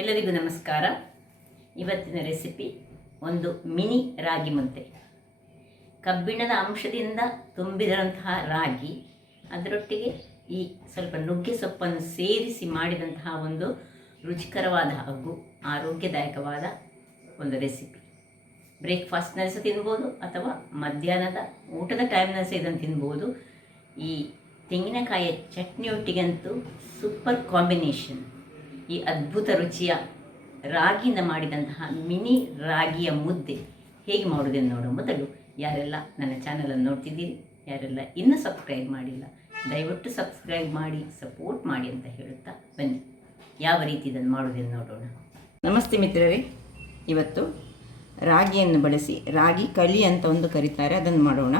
ಎಲ್ಲರಿಗೂ ನಮಸ್ಕಾರ. ಇವತ್ತಿನ ರೆಸಿಪಿ ಒಂದು ಮಿನಿ ರಾಗಿ ಮುದ್ದೆ. ಕಬ್ಬಿಣದ ಅಂಶದಿಂದ ತುಂಬಿದಂತಹ ರಾಗಿ, ಅದರೊಟ್ಟಿಗೆ ಈ ಸ್ವಲ್ಪ ನುಗ್ಗೆ ಸೊಪ್ಪನ್ನು ಸೇರಿಸಿ ಮಾಡಿದಂತಹ ಒಂದು ರುಚಿಕರವಾದ ಹಾಗೂ ಆರೋಗ್ಯದಾಯಕವಾದ ಒಂದು ರೆಸಿಪಿ. ಬ್ರೇಕ್ಫಾಸ್ಟ್ನಲ್ಲಿ ಸಹ ತಿನ್ಬೋದು ಅಥವಾ ಮಧ್ಯಾಹ್ನದ ಊಟದ ಟೈಮ್ನಲ್ಲಿ ಸಹ ಇದನ್ನು ತಿನ್ಬೋದು. ಈ ತೆಂಗಿನಕಾಯಿಯ ಚಟ್ನಿಯೊಟ್ಟಿಗಂತೂ ಸೂಪರ್ ಕಾಂಬಿನೇಷನ್. ಈ ಅದ್ಭುತ ರುಚಿಯ ರಾಗಿಯಿಂದ ಮಾಡಿದಂತಹ ಮಿನಿ ರಾಗಿಯ ಮುದ್ದೆ ಹೇಗೆ ಮಾಡುವುದನ್ನು ನೋಡೋ ಮೊದಲು ಯಾರೆಲ್ಲ ನನ್ನ ಚಾನಲನ್ನು ನೋಡ್ತಿದ್ದೀರಿ, ಯಾರೆಲ್ಲ ಇನ್ನೂ ಸಬ್ಸ್ಕ್ರೈಬ್ ಮಾಡಿಲ್ಲ, ದಯವಿಟ್ಟು ಸಬ್ಸ್ಕ್ರೈಬ್ ಮಾಡಿ ಸಪೋರ್ಟ್ ಮಾಡಿ ಅಂತ ಹೇಳುತ್ತಾ ಬನ್ನಿ ಯಾವ ರೀತಿ ಇದನ್ನು ಮಾಡುವುದನ್ನು ನೋಡೋಣ. ನಮಸ್ತೆ ಮಿತ್ರರೇ, ಇವತ್ತು ರಾಗಿಯನ್ನು ಬಳಸಿ ರಾಗಿ ಕಲಿ ಅಂತ ಒಂದು ಕರೀತಾರೆ, ಅದನ್ನು ಮಾಡೋಣ.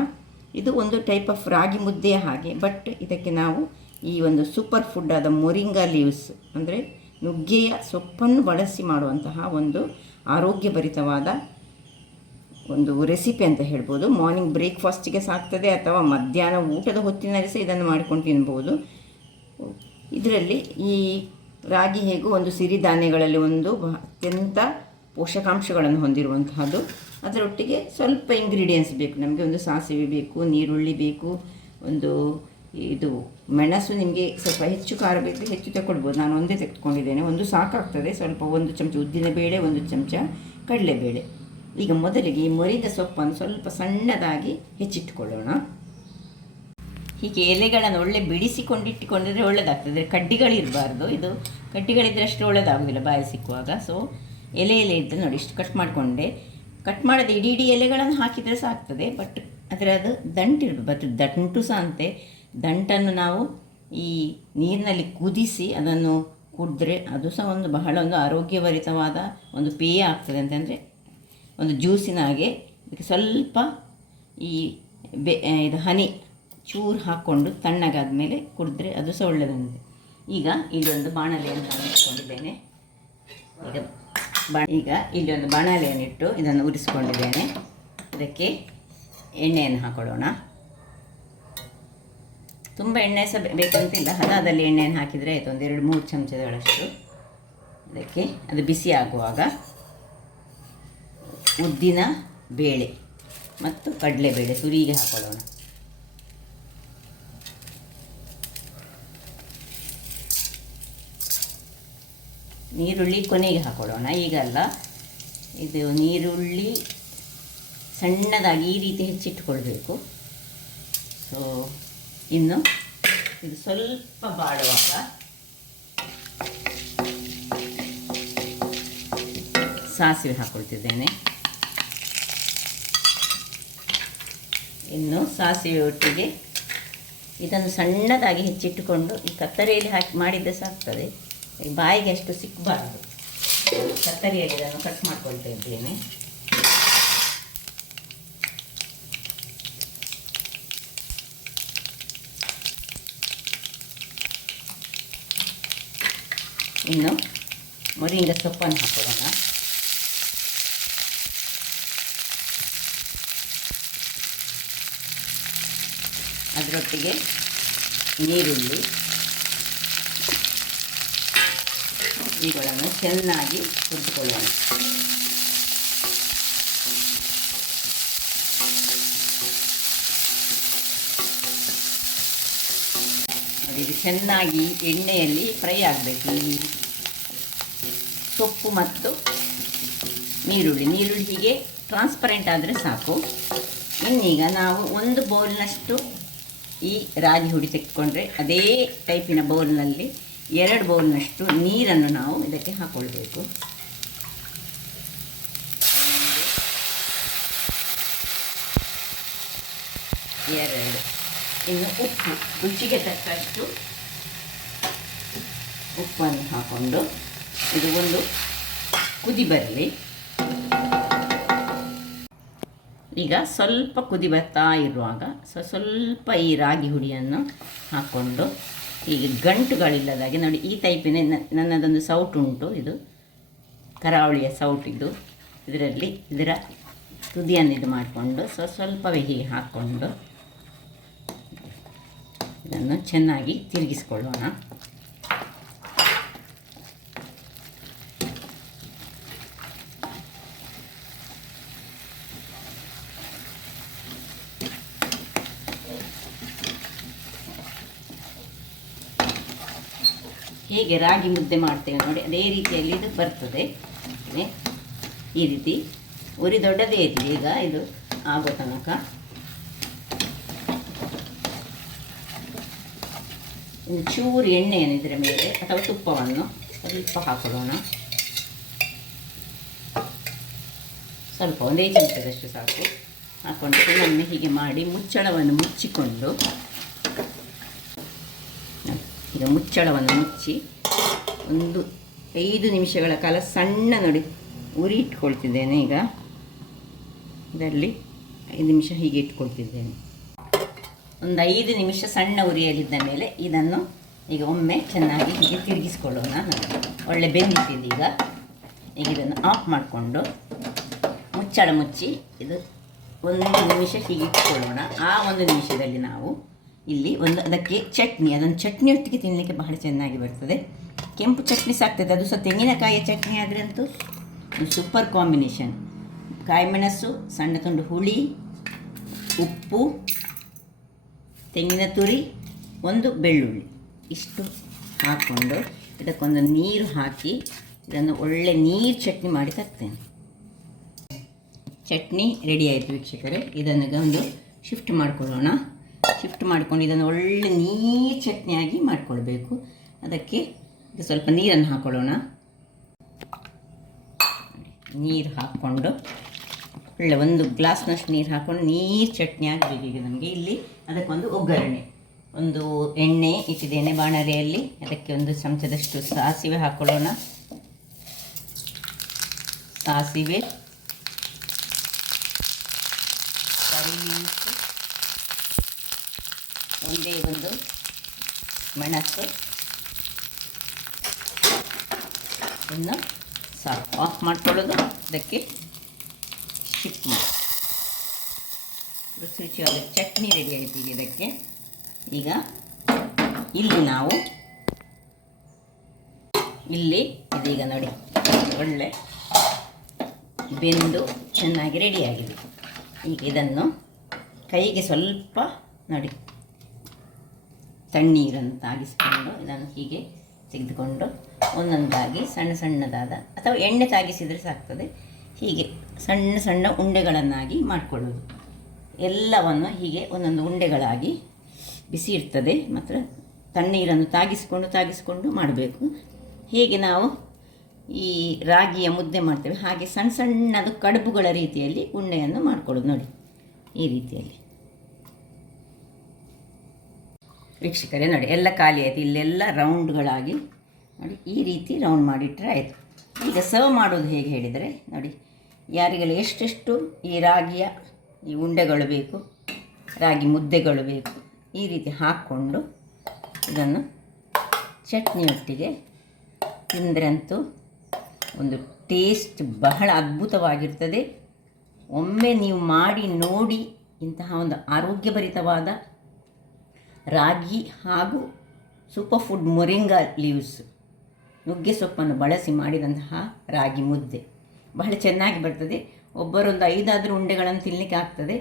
ಇದು ಒಂದು ಟೈಪ್ ಆಫ್ ರಾಗಿ ಮುದ್ದೆಯ ಹಾಗೆ, ಬಟ್ ಇದಕ್ಕೆ ನಾವು ಈ ಒಂದು ಸೂಪರ್ ಫುಡ್ ಆದ ಮೊರಿಂಗಾ ಲೀವ್ಸ್ ಅಂದರೆ ನುಗ್ಗೆಯ ಸೊಪ್ಪನ್ನು ಬಳಸಿ ಮಾಡುವಂತಹ ಒಂದು ಆರೋಗ್ಯಭರಿತವಾದ ಒಂದು ರೆಸಿಪಿ ಅಂತ ಹೇಳ್ಬೋದು. ಮಾರ್ನಿಂಗ್ ಬ್ರೇಕ್ಫಾಸ್ಟಿಗೆ ಸಾಕ್ತದೆ ಅಥವಾ ಮಧ್ಯಾಹ್ನ ಊಟದ ಹೊತ್ತಿನಲ್ಲಿ ಸಹ ಇದನ್ನು ಮಾಡಿಕೊಂಡು ತಿನ್ಬೋದು. ಇದರಲ್ಲಿ ಈ ರಾಗಿ ಹೇಗೂ ಒಂದು ಸಿರಿಧಾನ್ಯಗಳಲ್ಲಿ ಒಂದು ಅತ್ಯಂತ ಪೋಷಕಾಂಶಗಳನ್ನು ಹೊಂದಿರುವಂತಹದ್ದು. ಅದರೊಟ್ಟಿಗೆ ಸ್ವಲ್ಪ ಇಂಗ್ರೀಡಿಯೆಂಟ್ಸ್ ಬೇಕು ನಮಗೆ. ಒಂದು ಸಾಸಿವೆ ಬೇಕು, ನೀರುಳ್ಳಿ ಬೇಕು, ಒಂದು ಇದು ಮೆಣಸು, ನಿಮಗೆ ಸ್ವಲ್ಪ ಹೆಚ್ಚು ಖಾರ ಬೇಕು ಹೆಚ್ಚು ತಗೊಳ್ಬೋದು. ನಾನು ಒಂದೇ ತೆಗೆದುಕೊಂಡಿದ್ದೇನೆ, ಒಂದು ಸಾಕಾಗ್ತದೆ. ಸ್ವಲ್ಪ ಒಂದು ಚಮಚ ಉದ್ದಿನಬೇಳೆ, ಒಂದು ಚಮಚ ಕಡಲೆಬೇಳೆ. ಈಗ ಮೊದಲಿಗೆ ಈ ಮೊರಿದ ಸೊಪ್ಪನ್ನು ಸ್ವಲ್ಪ ಸಣ್ಣದಾಗಿ ಹೆಚ್ಚಿಟ್ಟುಕೊಳ್ಳೋಣ. ಹೀಗೆ ಎಲೆಗಳನ್ನು ಒಳ್ಳೆ ಬಿಡಿಸಿಕೊಂಡಿಟ್ಟುಕೊಂಡ್ರೆ ಒಳ್ಳೆಯದಾಗ್ತದೆ. ಕಡ್ಡಿಗಳಿರಬಾರ್ದು, ಇದು ಕಡ್ಡಿಗಳಿದ್ದರೆ ಅಷ್ಟು ಒಳ್ಳೆಯದಾಗೋದಿಲ್ಲ ಬಾಯಿ ಸಿಕ್ಕುವಾಗ. ಸೊ ಎಲೆ ಇದ್ದರೆ ನೋಡಿ, ಇಷ್ಟು ಕಟ್ ಮಾಡಿಕೊಂಡೆ. ಕಟ್ ಮಾಡದೆ ಇಡೀ ಎಲೆಗಳನ್ನು ಹಾಕಿದರೆ ಸಾಕ್ತದೆ, ಬಟ್ ಅದರದ್ದು ದಂಟಿರಬೇಕು. ದಂಟು ಸಹ ಅಂತೆ, ದಂಟನ್ನು ನಾವು ಈ ನೀರಿನಲ್ಲಿ ಕುದಿಸಿ ಅದನ್ನು ಕುಡಿದ್ರೆ ಅದು ಸಹ ಒಂದು ಬಹಳ ಒಂದು ಆರೋಗ್ಯಭರಿತವಾದ ಒಂದು ಪೇಯ ಆಗ್ತದೆ. ಅಂತಂದರೆ ಒಂದು ಜ್ಯೂಸಿನ ಹಾಗೆ. ಇದಕ್ಕೆ ಸ್ವಲ್ಪ ಈ ಇದು ಹನಿ ಚೂರು ಹಾಕ್ಕೊಂಡು ತಣ್ಣಗಾದ ಮೇಲೆ ಕುಡಿದ್ರೆ ಅದು ಸಹ ಒಳ್ಳೆಯದಂತೆ. ಈಗ ಇಲ್ಲೊಂದು ಬಾಣಲೆಯನ್ನು ನಾನು ಇಟ್ಕೊಂಡಿದ್ದೇನೆ. ಈಗ ಇಲ್ಲಿ ಒಂದು ಬಾಣಲೆಯನ್ನಿಟ್ಟು ಇದನ್ನು ಉರಿಸ್ಕೊಂಡಿದ್ದೇನೆ. ಇದಕ್ಕೆ ಎಣ್ಣೆಯನ್ನು ಹಾಕೊಳ್ಳೋಣ. ತುಂಬ ಎಣ್ಣೆ ಸಹ ಬೇಕಂತಿಲ್ಲ, ಹದದಲ್ಲಿ ಎಣ್ಣೆಯನ್ನು ಹಾಕಿದರೆ ಆಯಿತು. ಒಂದು 2-3 ಚಮಚಗಳಷ್ಟು. ಇದಕ್ಕೆ ಅದು ಬಿಸಿ ಆಗುವಾಗ ಉದ್ದಿನ ಬೇಳೆ ಮತ್ತು ಕಡಲೆಬೇಳೆ ತುರಿಗೆ ಹಾಕೊಳ್ಳೋಣ. ನೀರುಳ್ಳಿ ಕೊನೆಗೆ ಹಾಕೊಳ್ಳೋಣ, ಈಗಲ್ಲ. ಇದು ನೀರುಳ್ಳಿ ಸಣ್ಣದಾಗಿ ಈ ರೀತಿ ಹೆಚ್ಚಿಟ್ಟುಕೊಳ್ಬೇಕು. ಸೊ ಇನ್ನು ಇದು ಸ್ವಲ್ಪ ಬಾಡುವಾಗ ಸಾಸಿವೆ ಹಾಕ್ಕೊಳ್ತಿದ್ದೇನೆ. ಇನ್ನು ಸಾಸಿವೆ ಒಟ್ಟಿಗೆ ಇದನ್ನು ಸಣ್ಣದಾಗಿ ಹೆಚ್ಚಿಟ್ಟುಕೊಂಡು ಈ ಕತ್ತರಿಯಲ್ಲಿ ಹಾಕಿ ಮಾಡಿದರೆ ಸಾಕ್ತದೆ. ಬಾಯಿಗೆ ಅಷ್ಟು ಸಿಕ್ಕಬಾರ್ದು. ಕತ್ತರಿಯಲ್ಲಿ ಇದನ್ನು ಕಟ್ ಮಾಡ್ಕೊಳ್ತಾ ಇದ್ದೇನೆ. ಇನ್ನು ಮೊರಿಂಗಾ ಸೊಪ್ಪನ್ನು ಹಾಕೋಣ. ಅದರೊಟ್ಟಿಗೆ ನೀರುಳ್ಳಿ ಇವುಗಳನ್ನು ಚೆನ್ನಾಗಿ ಹುರಿದುಕೊಳ್ಳೋಣ. ಇದು ಚೆನ್ನಾಗಿ ಎಣ್ಣೆಯಲ್ಲಿ ಫ್ರೈ ಆಗಬೇಕು. ಈ ಸೊಪ್ಪು ಮತ್ತು ನೀರುಳ್ಳಿ ಹೀಗೆ ಟ್ರಾನ್ಸ್ಪರೆಂಟ್ ಆದರೆ ಸಾಕು. ಇನ್ನೀಗ ನಾವು ಒಂದು ಬೌಲ್ನಷ್ಟು ಈ ರಾಗಿ ಹುಡಿ ತೆಗೆದುಕೊಂಡ್ರೆ ಅದೇ ಟೈಪಿನ ಬೌಲ್ನಲ್ಲಿ 2 ಬೌಲ್ನಷ್ಟು ನೀರನ್ನು ನಾವು ಇದಕ್ಕೆ ಹಾಕ್ಕೊಳ್ಬೇಕು. ಇನ್ನು ಉಪ್ಪು, ರುಚಿಗೆ ತಕ್ಕಷ್ಟು ಉಪ್ಪನ್ನು ಹಾಕ್ಕೊಂಡು ಇದು ಒಂದು ಕುದಿ ಬರಲಿ. ಈಗ ಸ್ವಲ್ಪ ಕುದಿ ಬರ್ತಾ ಇರುವಾಗ ಸ್ವಲ್ಪ ಈ ರಾಗಿ ಹುಡಿಯನ್ನು ಹಾಕ್ಕೊಂಡು ಹೀಗೆ ಗಂಟುಗಳಿಲ್ಲದಾಗೆ ನೋಡಿ, ಈ ಟೈಪಿನ ನನ್ನದೊಂದು ಸೌಟು ಉಂಟು. ಇದು ಕರಾವಳಿಯ ಸೌಟಿದ್ದು. ಇದರಲ್ಲಿ ಇದರ ತುದಿಯನ್ನು ಇದು ಮಾಡಿಕೊಂಡು ಸ್ವಲ್ಪವೇ ಹೀಗೆ ಹಾಕ್ಕೊಂಡು ಇದನ್ನು ಚೆನ್ನಾಗಿ ತಿರುಗಿಸ್ಕೊಳ್ಳೋಣ. ಹೇಗೆ ರಾಗಿ ಮುದ್ದೆ ಮಾಡ್ತೇವೆ ನೋಡಿ ಅದೇ ರೀತಿಯಲ್ಲಿ ಇದು ಬರ್ತದೆ. ಈ ರೀತಿ ಉರಿ ದೊಡ್ಡದೇ ಇರಲಿ. ಈಗ ಇದು ಆಗೋ ತನಕ ಒಂದು ಚೂರು ಎಣ್ಣೆಯನ್ನು ಇದರ ಮೇಲೆ ಅಥವಾ ತುಪ್ಪವನ್ನು ಸ್ವಲ್ಪ ಹಾಕೊಳ್ಳೋಣ. ಸ್ವಲ್ಪ ಒಂದೇ ಚಮಚದಷ್ಟು ಸಾಕು ಹಾಕ್ಕೊಂಡು ಇದನ್ನು ಹೀಗೆ ಮಾಡಿ ಮುಚ್ಚಳವನ್ನು ಮುಚ್ಚಿಕೊಂಡು, ಈಗ ಮುಚ್ಚಳವನ್ನು ಮುಚ್ಚಿ ಒಂದು 5 ನಿಮಿಷಗಳ ಕಾಲ ಸಣ್ಣ ನೋಡಿ ಉರಿ ಇಟ್ಕೊಳ್ತಿದ್ದೇನೆ. ಈಗ ಇದರಲ್ಲಿ 5 ನಿಮಿಷ ಹೀಗೆ ಇಟ್ಕೊಳ್ತಿದ್ದೇನೆ. ಒಂದು 5 ನಿಮಿಷ ಸಣ್ಣ ಉರಿಯಲ್ಲಿದ್ದ ಮೇಲೆ ಇದನ್ನು ಈಗ ಒಮ್ಮೆ ಚೆನ್ನಾಗಿ ಹೀಗೆ ತಿರುಗಿಸ್ಕೊಳ್ಳೋಣ. ಒಳ್ಳೆ ಬೆಂದಿಟ್ಟಿದೆ. ಈಗ ಇದನ್ನು ಆಫ್ ಮಾಡಿಕೊಂಡು ಮುಚ್ಚಳ ಮುಚ್ಚಿ ಇದು 1 ನಿಮಿಷ ಹೀಗೆ ಇಟ್ಕೊಳ್ಳೋಣ. ಆ 1 ನಿಮಿಷದಲ್ಲಿ ನಾವು ಇಲ್ಲಿ ಅದಕ್ಕೆ ಚಟ್ನಿ, ಅದನ್ನು ಚಟ್ನಿಯೊಟ್ಟಿಗೆ ತಿನ್ನಲಿಕ್ಕೆ ಬಹಳ ಚೆನ್ನಾಗಿ ಬರ್ತದೆ. ಕೆಂಪು ಚಟ್ನಿ ಸಾಕ್ತದೆ, ಅದು ಸಹ ತೆಂಗಿನಕಾಯಿಯ ಚಟ್ನಿ ಆದರೆ ಅಂತೂ ಸೂಪರ್ ಕಾಂಬಿನೇಷನ್. ಕಾಯಿಮೆಣಸು, ಸಣ್ಣ ತುಂಡು ಹುಳಿ, ಉಪ್ಪು, ತೆಂಗಿನ ತುರಿ, 1 ಬೆಳ್ಳುಳ್ಳಿ ಇಷ್ಟು ಹಾಕ್ಕೊಂಡು ಇದಕ್ಕೊಂದು ನೀರು ಹಾಕಿ ಇದನ್ನು ಒಳ್ಳೆ ನೀರು ಚಟ್ನಿ ಮಾಡಿ ತರ್ತೇನೆ. ಚಟ್ನಿ ರೆಡಿ ಆಯಿತು ವೀಕ್ಷಕರೇ. ಇದನ್ನು ಒಂದು ಶಿಫ್ಟ್ ಮಾಡಿಕೊಳ್ಳೋಣ. ಶಿಫ್ಟ್ ಮಾಡ್ಕೊಂಡು ಇದನ್ನು ಒಳ್ಳೆ ನೀರು ಚಟ್ನಿಯಾಗಿ ಮಾಡಿಕೊಳ್ಬೇಕು. ಅದಕ್ಕೆ ಸ್ವಲ್ಪ ನೀರನ್ನು ಹಾಕ್ಕೊಳ್ಳೋಣ. ನೀರು ಹಾಕ್ಕೊಂಡು ಒಳ್ಳೆ 1 ಗ್ಲಾಸ್ನಷ್ಟು ನೀರು ಹಾಕ್ಕೊಂಡು ನೀರು ಚಟ್ನಿ ಆಗಬೇಕು. ಈಗ ನಮಗೆ ಇಲ್ಲಿ ಅದಕ್ಕೊಂದು ಒಗ್ಗರಣೆ, ಒಂದು ಎಣ್ಣೆ ಇಟ್ಟಿದ್ದೇನೆ ಬಾಣಲೆಯಲ್ಲಿ. ಅದಕ್ಕೆ 1 ಚಮಚದಷ್ಟು ಸಾಸಿವೆ ಹಾಕ್ಕೊಳ್ಳೋಣ. ಸಾಸಿವೆ, ಕರಿಮೆಣಸು, ಒಂದೇ 1 ಮೆಣಸು, ಇನ್ನು ಸಾಕು ಆಫ್ ಮಾಡ್ಕೊಳ್ಳೋದು. ಅದಕ್ಕೆ ಶಿಫ್ಟ್ ಮಾಡಿ ರುಚಿ ರುಚಿಯಾದ ಚಟ್ನಿ ರೆಡಿ ಆಯಿತು. ಈಗ ಇದಕ್ಕೆ ಈಗ ಇಲ್ಲಿ ನಾವು ಇದೀಗ ನೋಡಿ ಒಳ್ಳೆ ಬೆಂದು ಚೆನ್ನಾಗಿ ರೆಡಿಯಾಗಿದೆ. ಈಗ ಇದನ್ನು ಕೈಗೆ ಸ್ವಲ್ಪ ನೋಡಿ ತಣ್ಣೀರನ್ನು ತಾಗಿಸಿಕೊಂಡು ಇದನ್ನು ಹೀಗೆ ತೆಗೆದುಕೊಂಡು ಒಂದೊಂದಾಗಿ ಸಣ್ಣ ಸಣ್ಣದಾದ ಅಥವಾ ಎಣ್ಣೆ ತಾಗಿಸಿದರೆ ಸಾಕ್ತದೆ. ಹೀಗೆ ಸಣ್ಣ ಸಣ್ಣ ಉಂಡೆಗಳನ್ನಾಗಿ ಮಾಡಿಕೊಳ್ಳೋದು. ಎಲ್ಲವನ್ನು ಹೀಗೆ ಒಂದೊಂದು ಉಂಡೆಗಳಾಗಿ ಬಿಸಿ ಇರ್ತದೆ, ಮಾತ್ರ ತಣ್ಣೀರನ್ನು ತಾಗಿಸಿಕೊಂಡು ಮಾಡಬೇಕು. ಹೇಗೆ ನಾವು ಈ ರಾಗಿಯ ಮುದ್ದೆ ಮಾಡ್ತೇವೆ ಹಾಗೆ ಸಣ್ಣ ಸಣ್ಣದು ಕಡುಬುಗಳ ರೀತಿಯಲ್ಲಿ ಉಂಡೆಯನ್ನು ಮಾಡಿಕೊಳ್ಳೋದು ನೋಡಿ ಈ ರೀತಿಯಲ್ಲಿ. ವೀಕ್ಷಕರೇ ನೋಡಿ ಎಲ್ಲ ಖಾಲಿ ಆಯಿತು. ಇಲ್ಲೆಲ್ಲ ರೌಂಡ್ಗಳಾಗಿ ನೋಡಿ ಈ ರೀತಿ ರೌಂಡ್ ಮಾಡಿಟ್ಟರೆ ಆಯಿತು. ಈಗ ಸರ್ವ್ ಮಾಡೋದು ಹೇಗೆ ಹೇಳಿದರೆ ನೋಡಿ, ಯಾರಿಗೆಲ್ಲ ಎಷ್ಟೆಷ್ಟು ಈ ರಾಗಿಯ ಈ ಉಂಡೆಗಳು ಬೇಕು, ರಾಗಿ ಮುದ್ದೆಗಳು ಬೇಕು, ಈ ರೀತಿ ಹಾಕ್ಕೊಂಡು ಇದನ್ನು ಚಟ್ನಿಯೊಟ್ಟಿಗೆ ತಿಂದರೆ ಅಂತೂ ಒಂದು ಟೇಸ್ಟ್ ಬಹಳ ಅದ್ಭುತವಾಗಿರ್ತದೆ. ಒಮ್ಮೆ ನೀವು ಮಾಡಿ ನೋಡಿ. ಇಂತಹ ಒಂದು ಆರೋಗ್ಯಭರಿತವಾದ ರಾಗಿ ಹಾಗೂ ಸೂಪರ್ ಫುಡ್ ಮೊರಿಂಗಾ ಲೀವ್ಸ್, ನುಗ್ಗೆ ಸೊಪ್ಪನ್ನು ಬಳಸಿ ಮಾಡಿದಂತಹ ರಾಗಿ ಮುದ್ದೆ ಬಹಳ ಚೆನ್ನಾಗಿ ಬರ್ತದೆ. ಒಬ್ಬರೊಂದು 5 ಉಂಡೆಗಳನ್ನು ತಿನ್ನಲಿಕ್ಕೆ ಆಗ್ತದೆ.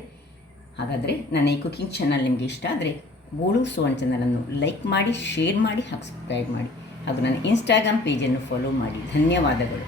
ಹಾಗಾದರೆ ನನ್ನ ಈ ಕುಕಿಂಗ್ ಚಾನಲ್ ನಿಮಗೆ ಇಷ್ಟ ಆದರೆ ಬೋಳು ಸುವರ್ಣ ಚಾನಲನ್ನು ಲೈಕ್ ಮಾಡಿ, ಶೇರ್ ಮಾಡಿ ಹಾಗೂ ಸಬ್ಸ್ಕ್ರೈಬ್ ಮಾಡಿ ಹಾಗೂ ನನ್ನ ಇನ್ಸ್ಟಾಗ್ರಾಮ್ ಪೇಜನ್ನು ಫಾಲೋ ಮಾಡಿ. ಧನ್ಯವಾದಗಳು.